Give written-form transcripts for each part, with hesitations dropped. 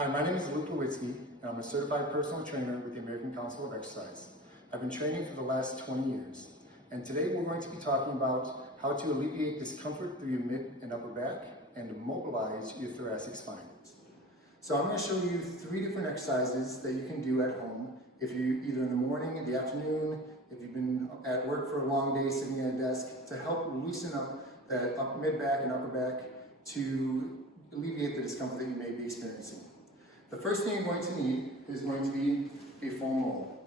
Hi, my name is Luke Lewitsky, and I'm a certified personal trainer with the American Council of Exercise. I've been training for the last 20 years, and today we're going to be talking about how to alleviate discomfort through your mid and upper back and mobilize your thoracic spine. So I'm going to show you 3 different exercises that you can do at home if you either in the morning, in the afternoon, if you've been at work for a long day sitting at a desk, to help loosen up that mid back and upper back to alleviate the discomfort that you may be experiencing. The first thing you're going to need is going to be a foam roll.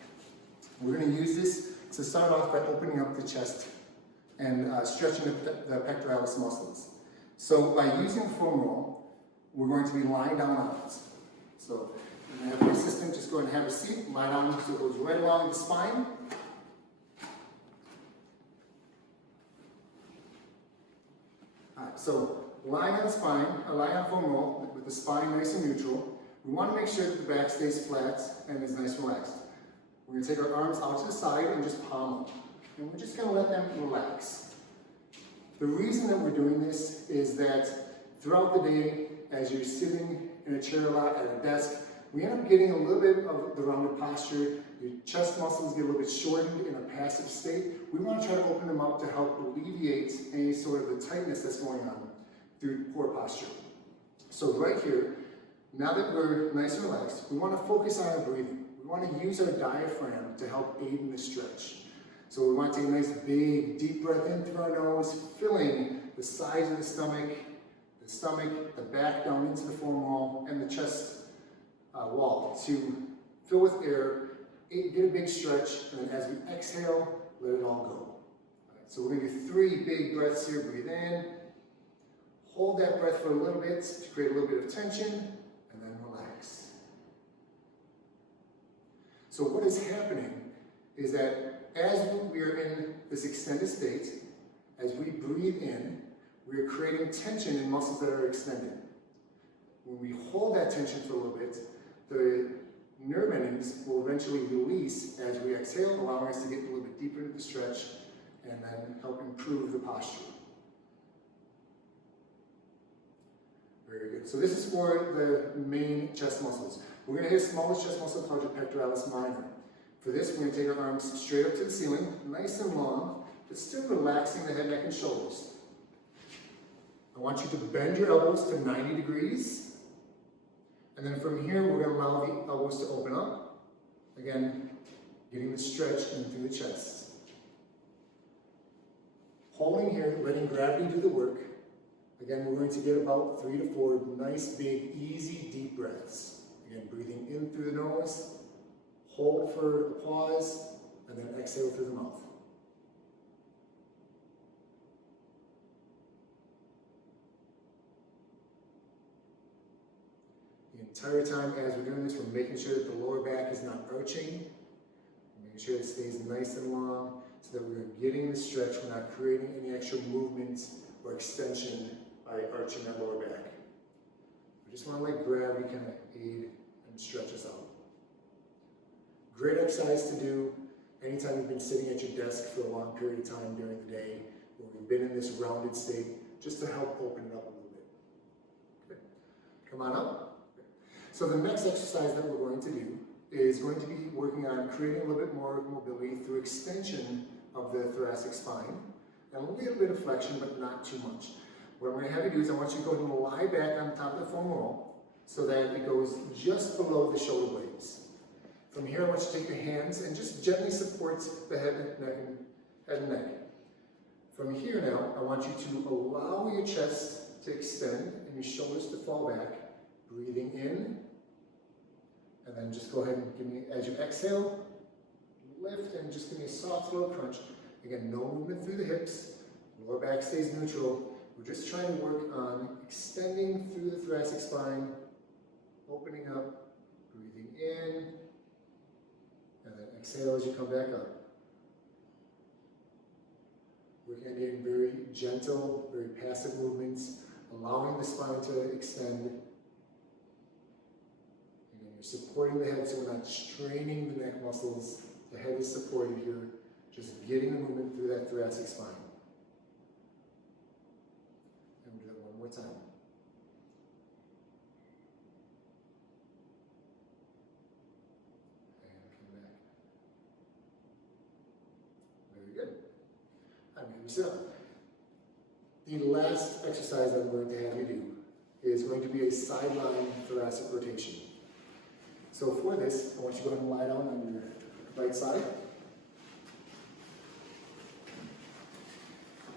We're going to use this to start off by opening up the chest and stretching the pectoralis muscles. So by using a foam roll, we're going to be lying down on it. So I'm going to have my assistant just go ahead and have a seat, lie down so it goes right along the spine. Alright, so lying on the spine, lying on foam roll with the spine nice and neutral. We want to make sure that the back stays flat and is nice and relaxed. We're going to take our arms out to the side and just palm up. And we're just going to let them relax. The reason that we're doing this is that throughout the day, as you're sitting in a chair a lot at a desk, we end up getting a little bit of the rounded posture. Your chest muscles get a little bit shortened in a passive state. We want to try to open them up to help alleviate any sort of the tightness that's going on through poor posture. So right here, now that we're nice and relaxed, we want to focus on our breathing. We want to use our diaphragm to help aid in the stretch. So we want to take a nice big deep breath in through our nose, filling the sides of the stomach, the back down into the foam wall, and the chest wall to fill with air, get a big stretch, and then as we exhale, let it all go. All right, so we're going to do 3 big breaths here. Breathe in, hold that breath for a little bit to create a little bit of tension, and then relax. So what is happening is that as we are in this extended state, as we breathe in, we are creating tension in muscles that are extended. When we hold that tension for a little bit, the nerve endings will eventually release as we exhale, allowing us to get a little bit deeper into the stretch and then help improve the posture. Very good. So this is for the main chest muscles. We're going to hit the smallest chest muscle called your pectoralis minor. For this, we're going to take our arms straight up to the ceiling, nice and long, but still relaxing the head, neck, and shoulders. I want you to bend your elbows to 90 degrees. And then from here, we're going to allow the elbows to open up. Again, getting the stretch in through the chest. Holding here, letting gravity do the work. Again, we're going to get about 3 to 4 nice, big, easy, deep breaths. Again, breathing in through the nose, hold for a pause, and then exhale through the mouth. The entire time as we're doing this, we're making sure that the lower back is not arching, making sure it stays nice and long so that we're getting the stretch, we're not creating any extra movement or extension by arching that lower back. We just want to let gravity kind of aid and stretch us out. Great exercise to do anytime you've been sitting at your desk for a long period of time during the day, or we've been in this rounded state, just to help open it up a little bit. Good. Come on up. Good. So the next exercise that we're going to do is going to be working on creating a little bit more mobility through extension of the thoracic spine, and a little bit of flexion, but not too much. What I'm going to have you do is I want you to go ahead and lie back on top of the foam roll so that it goes just below the shoulder blades. From here, I want you to take your hands and just gently support the head and neck. From here now, I want you to allow your chest to extend and your shoulders to fall back, breathing in, and then just go ahead and give me, as you exhale, lift and just give me a soft little crunch. Again, no movement through the hips, lower back stays neutral. We're just trying to work on extending through the thoracic spine, opening up, breathing in, and then exhale as you come back up. Working on getting very gentle, very passive movements, allowing the spine to extend. Again, you're supporting the head so we're not straining the neck muscles. The head is supported here, just getting the movement through that thoracic spine. And we'll do that one more time. sit up. The last exercise that I'm going to have you do is going to be a sideline thoracic rotation. So for this, I want you to go ahead and lie down on your right side.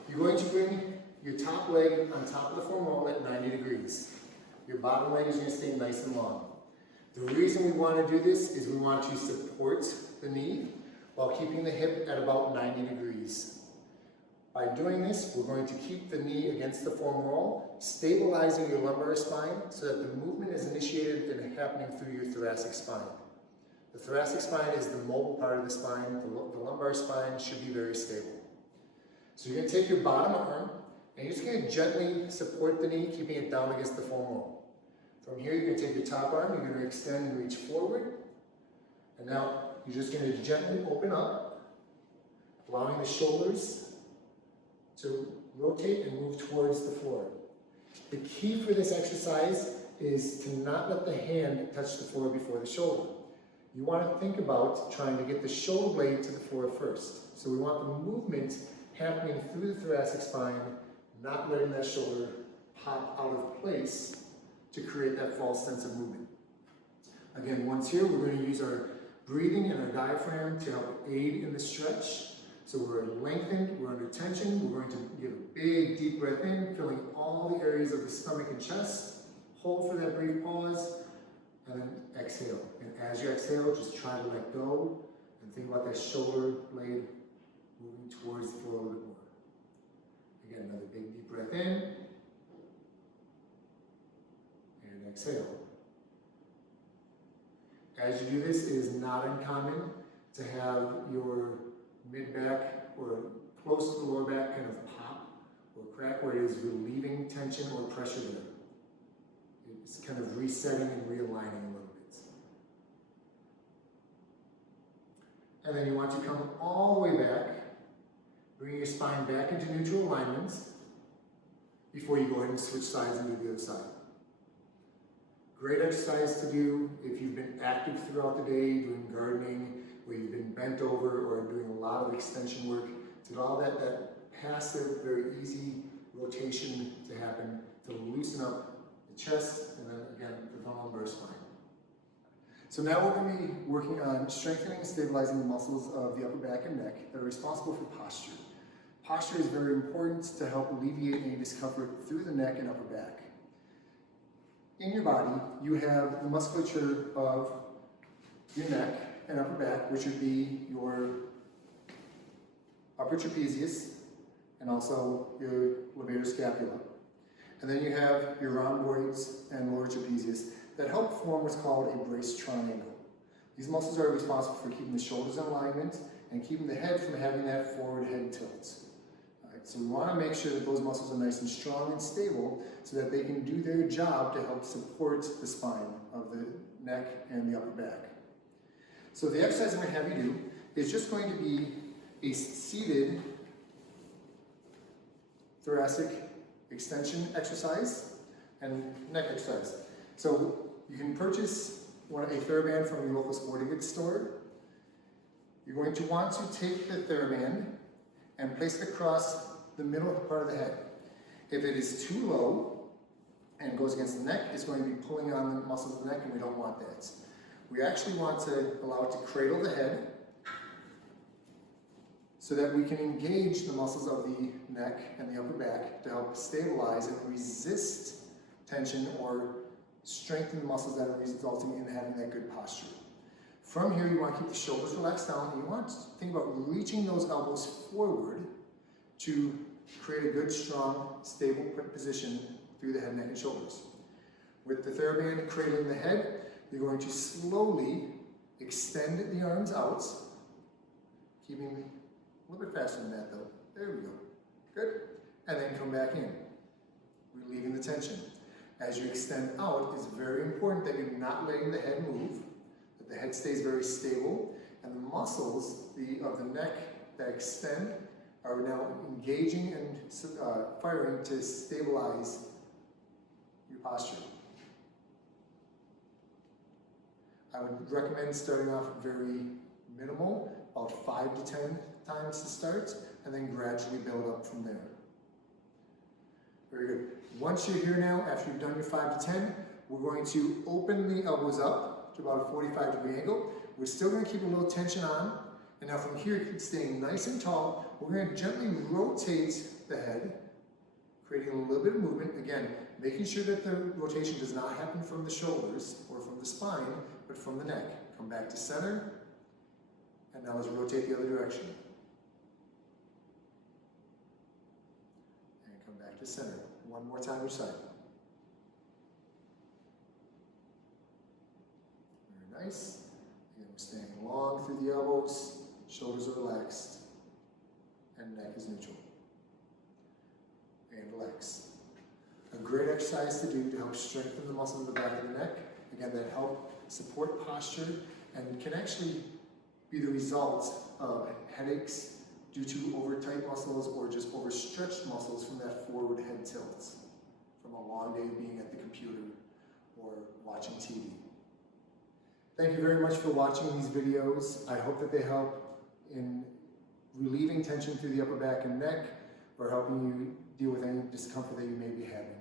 You're going to bring your top leg on top of the forearm at 90 degrees. Your bottom leg is going to stay nice and long. The reason we want to do this is we want to support the knee while keeping the hip at about 90 degrees. By doing this, we're going to keep the knee against the forearm wall, stabilizing your lumbar spine so that the movement is initiated and happening through your thoracic spine. The thoracic spine is the mobile part of the spine. The lumbar spine should be very stable. So you're going to take your bottom arm and you're just going to gently support the knee, keeping it down against the forearm wall. From here, you're going to take your top arm, you're going to extend and reach forward. And now you're just going to gently open up, allowing the shoulders to rotate and move towards the floor. The key for this exercise is to not let the hand touch the floor before the shoulder. You want to think about trying to get the shoulder blade to the floor first. So we want the movement happening through the thoracic spine, not letting that shoulder pop out of place to create that false sense of movement. Again, once here, we're going to use our breathing and our diaphragm to help aid in the stretch. So we're lengthened, we're under tension, we're going to give a big deep breath in, filling all the areas of the stomach and chest. Hold for that brief pause, and then exhale. And as you exhale, just try to let go and think about that shoulder blade moving towards the floor a little bit more. Again, another big deep breath in, and exhale. As you do this, it is not uncommon to have your mid-back or close to the lower back kind of pop or crack where it is relieving tension or pressure there. It's kind of resetting and realigning a little bit. And then you want to come all the way back, bring your spine back into neutral alignment before you go ahead and switch sides and do the other side. Great exercise to do if you've been active throughout the day, doing gardening, where you've been bent over or doing a lot of extension work, to allow that passive, very easy rotation to happen, to loosen up the chest and then again the lumbar spine. So now we're going to be working on strengthening and stabilizing the muscles of the upper back and neck that are responsible for posture. Posture is very important to help alleviate any discomfort through the neck and upper back. In your body, you have the musculature of your neck and upper back, which would be your upper trapezius and also your levator scapula. And then you have your rhomboids and lower trapezius that help form what's called a braced triangle. These muscles are responsible for keeping the shoulders in alignment and keeping the head from having that forward head tilt. So we want to make sure that those muscles are nice and strong and stable so that they can do their job to help support the spine of the neck and the upper back. So the exercise I'm going to have you do is just going to be a seated thoracic extension exercise and neck exercise. So you can purchase a TheraBand from your local sporting goods store. You're going to want to take the TheraBand and place it across the middle part of the head. If it is too low and goes against the neck, it's going to be pulling on the muscles of the neck, and we don't want that. We actually want to allow it to cradle the head so that we can engage the muscles of the neck and the upper back to help stabilize and resist tension or strengthen the muscles that are resulting in having that good posture. From here, you want to keep the shoulders relaxed down, and you want to think about reaching those elbows forward to create a good, strong, stable position through the head, neck, and shoulders. With the TheraBand cradling the head, you're going to slowly extend the arms out, keeping a little bit faster than that though. There we go. Good. And then come back in, relieving the tension. As you extend out, it's very important that you're not letting the head move, that the head stays very stable, and the muscles of the neck that extend are now engaging and firing to stabilize your posture. I would recommend starting off very minimal, about 5 to 10 times to start, and then gradually build up from there. Very good. Once you're here now, after you've done your 5 to 10, we're going to open the elbows up to about a 45-degree angle. We're still going to keep a little tension on. And now from here, staying nice and tall, we're going to gently rotate the head, creating a little bit of movement. Again, making sure that the rotation does not happen from the shoulders or from the spine, but from the neck. Come back to center. And now let's rotate the other direction. And come back to center. One more time each side. Very nice. Again, we're staying long through the elbows, shoulders are relaxed, and neck is neutral. And relax. A great exercise to do to help strengthen the muscle in the back of the neck. Again, that help support posture and can actually be the result of headaches due to over-tight muscles or just overstretched muscles from that forward head tilt from a long day of being at the computer or watching TV. Thank you very much for watching these videos. I hope that they help in relieving tension through the upper back and neck or helping you deal with any discomfort that you may be having.